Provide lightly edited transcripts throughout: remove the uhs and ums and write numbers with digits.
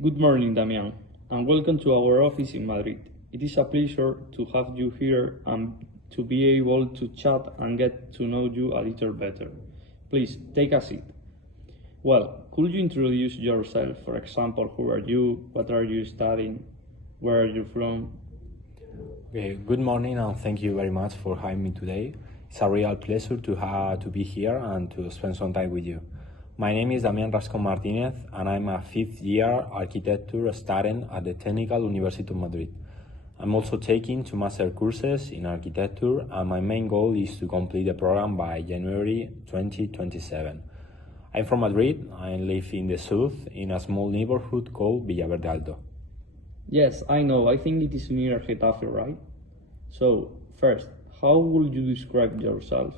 Good morning, Damián, and welcome to our office in Madrid. It is a pleasure to have you here and to be able to chat and get to know you a little better. Please, take a seat. Well, could you introduce yourself? For example, who are you? What are you studying? Where are you from? Okay, good morning and thank you very much for having me today. It's a real pleasure to be here and to spend some time with you. My name is Damián Rascón Martínez and I'm a fifth-year architecture student at the Technical University of Madrid. I'm also taking two master courses in architecture and my main goal is to complete the program by January 2027. I'm from Madrid. I live in the south in a small neighborhood called Villaverde Alto. Yes, I know. I think it is near Getafe, right? So, first, how would you describe yourself?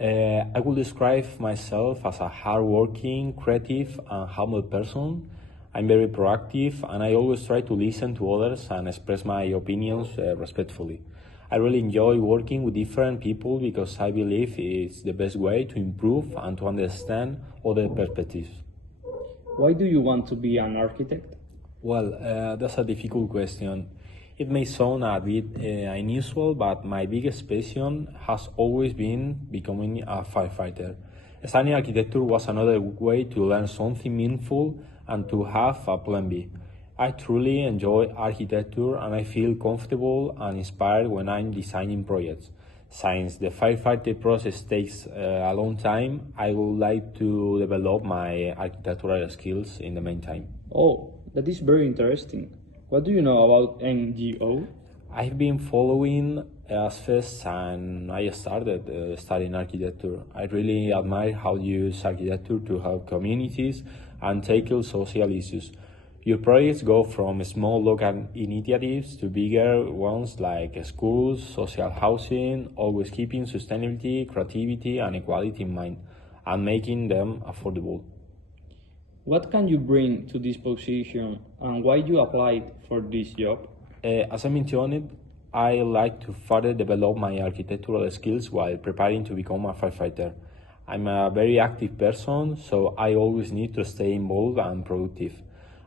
I would describe myself as a hardworking, creative, and humble person. I'm very proactive, and I always try to listen to others and express my opinions respectfully. I really enjoy working with different people because I believe it's the best way to improve and to understand other perspectives. Why do you want to be an architect? Well, that's a difficult question. It may sound a bit unusual, but my biggest passion has always been becoming a firefighter. Studying architecture was another way to learn something meaningful and to have a plan B. I truly enjoy architecture and I feel comfortable and inspired when I'm designing projects. Since the firefighting process takes a long time, I would like to develop my architectural skills in the meantime. Oh, that is very interesting. What do you know about NGO? I've been following ASFEST and I started studying architecture. I really admire how you use architecture to help communities and tackle social issues. Your projects go from small local initiatives to bigger ones like schools, social housing, always keeping sustainability, creativity and equality in mind and making them affordable. What can you bring to this position and why you applied for this job? As I mentioned, I like to further develop my architectural skills while preparing to become a firefighter. I'm a very active person, so I always need to stay involved and productive.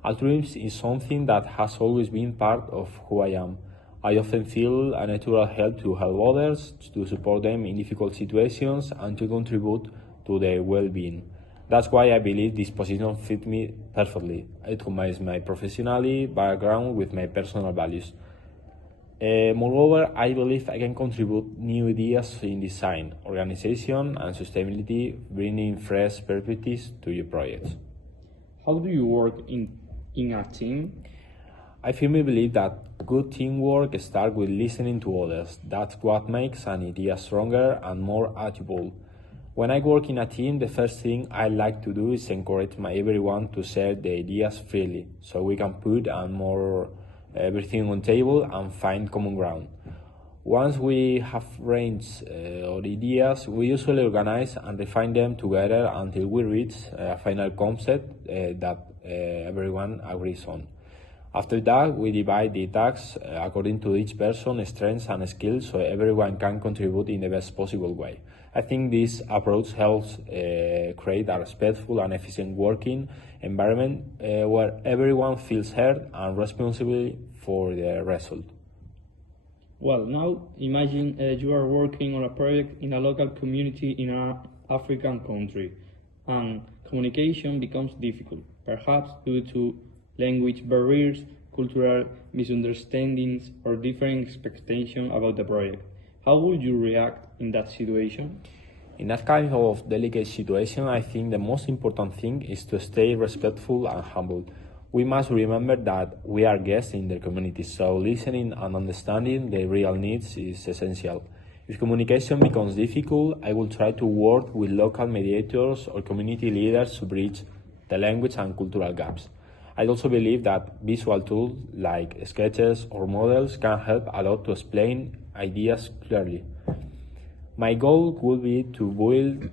Altruism is something that has always been part of who I am. I often feel a natural help to help others, to support them in difficult situations, and to contribute to their well-being. That's why I believe this position fits me perfectly. It combines my professional background with my personal values. Moreover, I believe I can contribute new ideas in design, organization, and sustainability, bringing fresh perspectives to your projects. How do you work in a team? I firmly believe that good teamwork starts with listening to others. That's what makes an idea stronger and more achievable. When I work in a team, the first thing I like to do is encourage everyone to share the ideas freely, so we can put everything on table and find common ground. Once we have range our ideas, we usually organize and refine them together until we reach a final concept that everyone agrees on. After that, we divide the tasks according to each person's strengths and skills so everyone can contribute in the best possible way. I think this approach helps create a respectful and efficient working environment where everyone feels heard and responsible for the result. Well, now imagine you are working on a project in a local community in an African country and communication becomes difficult, perhaps due to language barriers, cultural misunderstandings, or different expectations about the project. How would you react in that situation? In that kind of delicate situation, I think the most important thing is to stay respectful and humble. We must remember that we are guests in their community, so listening and understanding their real needs is essential. If communication becomes difficult, I will try to work with local mediators or community leaders to bridge the language and cultural gaps. I also believe that visual tools like sketches or models can help a lot to explain ideas clearly. My goal would be to build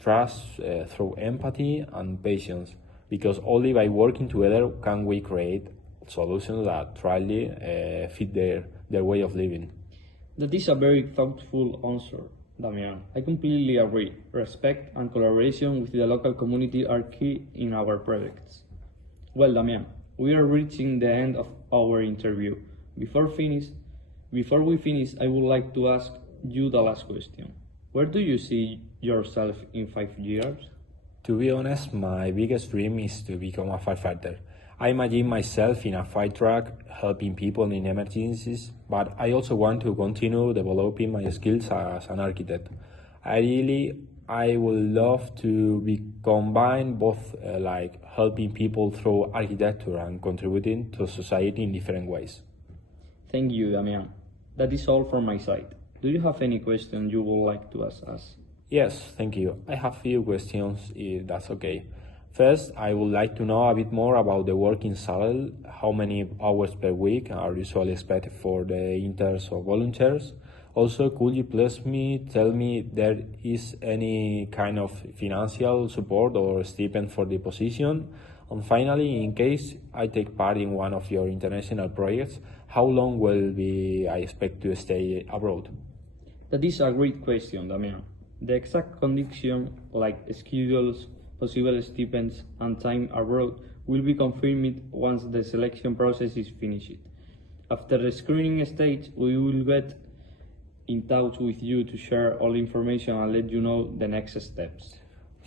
trust through empathy and patience, because only by working together can we create solutions that truly fit their way of living. That is a very thoughtful answer, Damián. I completely agree. Respect and collaboration with the local community are key in our projects. Well, Damián, We are reaching the end of our interview. Before we finish, I would like to ask you the last question. Where do you see yourself in 5 years? To be honest, my biggest dream is to become a firefighter. I imagine myself in a fire truck helping people in emergencies, but I also want to continue developing my skills as an architect. I would love to be combine both like helping people through architecture and contributing to society in different ways. Thank you, Damián. That is all from my side. Do you have any question you would like to ask us? Yes, thank you. I have few questions if that's okay. First, I would like to know a bit more about the working salary. How many hours per week are usually expected for the interns or volunteers? Also, could you please tell me there is any kind of financial support or stipend for the position? And finally, in case I take part in one of your international projects, how long will I expect to stay abroad? That is a great question, Damián. The exact condition, like schedules, possible stipends, and time abroad, will be confirmed once the selection process is finished. After the screening stage, we will get in touch with you to share all information and let you know the next steps.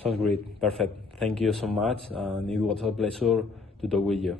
Sounds great. Perfect. Thank you so much, and it was a pleasure to talk with you.